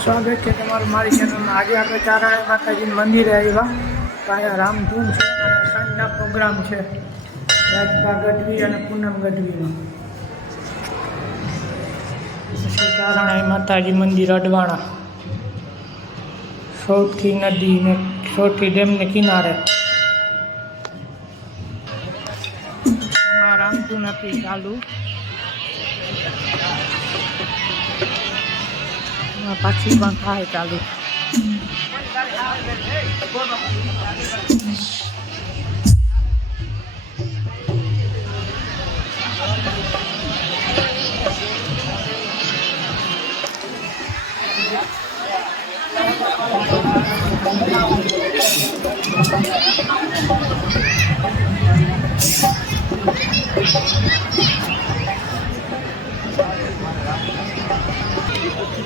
સ્વાગત છે તમારું મારી ચેનલ આજે આપણે ચારાણા માતાજી મંદિર આવ્યા ત્યાં રામધૂમ છે સાંજના પ્રોગ્રામ છે રાજભા ગઢવી અને પૂનમ ગઢવીનો ચારાણા માતાજી મંદિર અડવાણા સૌથી નદી ને સૌથી ડેમને કિનારે રામધૂન હતી ચાલુ Mä paksin vaan kahdeta Thank you.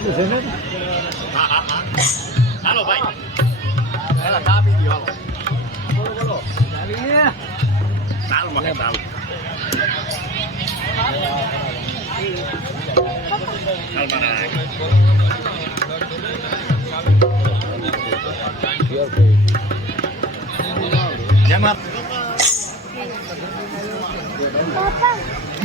Halo, baik. Jangan. Papa. Hai.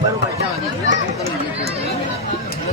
baru baca lagi